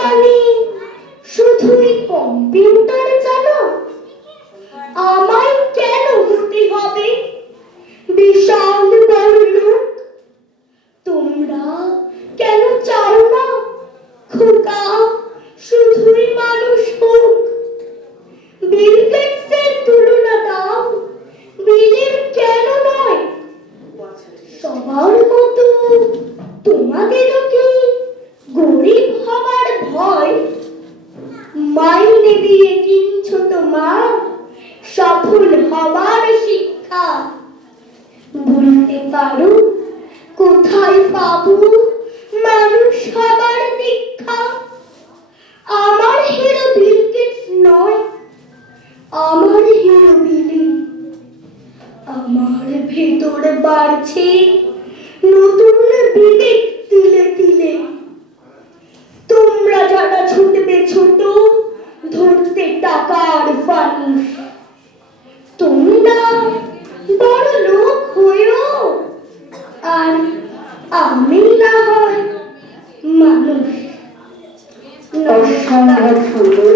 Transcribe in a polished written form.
মানে শুধুই কম্পিউটার জানো? আমায় কেন হতে হবে বিশাল বড়লোক? তোমরা কেন চাও না খোকা শুধুই মানুষ হোক? বিল গেটসের তুলনা দাও বিলের কেন নয়? সবার মতো তোমাদেরও কি গরিব হবার ভয়? মাইনে দিয়ে কিনছো তোমার সফল হবার শিক্ষা। বলতে পারো কোথায় পাবো মানুষ হবার দীক্ষা? আমার হিরো বিল গেটস নয়, আমার হিরো বিলি। আমার ভেতর বাড়ছে নতুন বিবেক তিলে তিলে। তোমরা যারা ছুটবে ছোট ধরতে টাকার ফানুস, তোমরা বড় লোক হয়েও আর আমি না হয় মানুষ। অসম্ভব সুন্দর